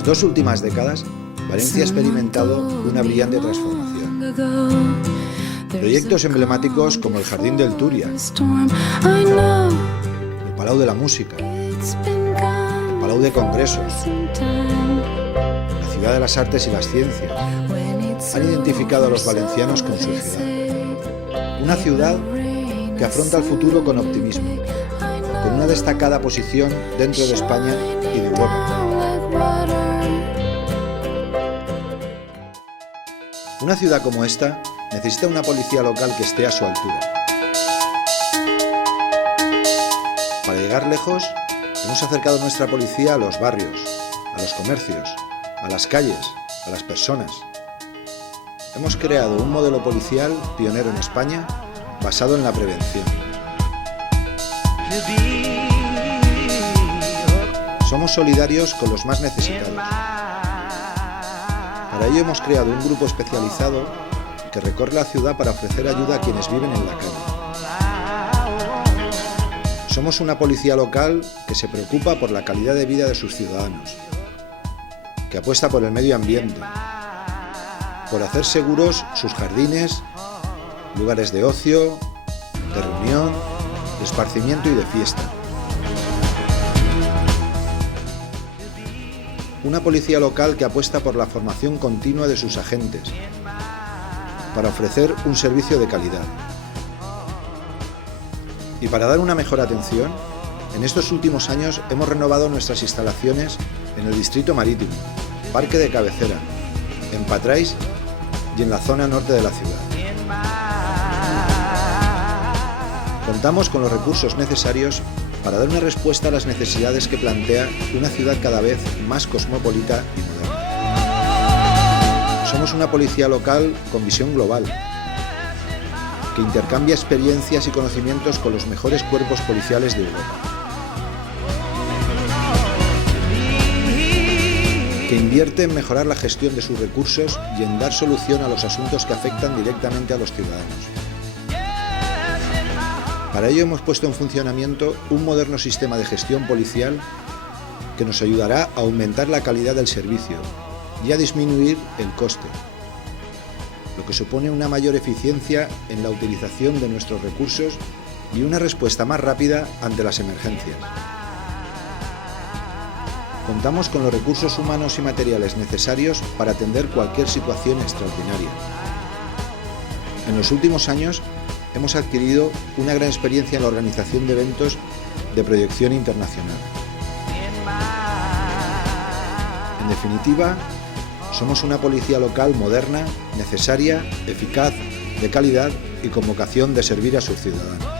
las 2 últimas décadas, Valencia ha experimentado una brillante transformación. Proyectos emblemáticos como el Jardín del Túria, el Palau de la Música, el Palau de Congresos, la Ciudad de las Artes y las Ciencias, han identificado a los valencianos con su ciudad. Una ciudad que afronta el futuro con optimismo, con una destacada posición dentro de España y de Europa. Una ciudad como esta necesita una policía local que esté a su altura. Para llegar lejos, hemos acercado nuestra policía a los barrios, a los comercios, a las calles, a las personas. Hemos creado un modelo policial pionero en España basado en la prevención. Somos solidarios con los más necesitados. Para ello hemos creado un grupo especializado que recorre la ciudad para ofrecer ayuda a quienes viven en la calle. Somos una policía local que se preocupa por la calidad de vida de sus ciudadanos, que apuesta por el medio ambiente, por hacer seguros sus jardines, lugares de ocio, de reunión, de esparcimiento y de fiesta. Una policía local que apuesta por la formación continua de sus agentes, para ofrecer un servicio de calidad. Y para dar una mejor atención, en estos últimos años hemos renovado nuestras instalaciones en el Distrito Marítimo, Parque de Cabecera, en Patrais y en la zona norte de la ciudad. Contamos con los recursos necesarios para dar una respuesta a las necesidades que plantea una ciudad cada vez más cosmopolita y moderna. Somos una policía local con visión global, que intercambia experiencias y conocimientos con los mejores cuerpos policiales de Europa, que invierte en mejorar la gestión de sus recursos y en dar solución a los asuntos que afectan directamente a los ciudadanos. Para ello hemos puesto en funcionamiento un moderno sistema de gestión policial que nos ayudará a aumentar la calidad del servicio y a disminuir el coste, lo que supone una mayor eficiencia en la utilización de nuestros recursos y una respuesta más rápida ante las emergencias. Contamos con los recursos humanos y materiales necesarios para atender cualquier situación extraordinaria. En los últimos años hemos adquirido una gran experiencia en la organización de eventos de proyección internacional. En definitiva, somos una policía local moderna, necesaria, eficaz, de calidad y con vocación de servir a sus ciudadanos.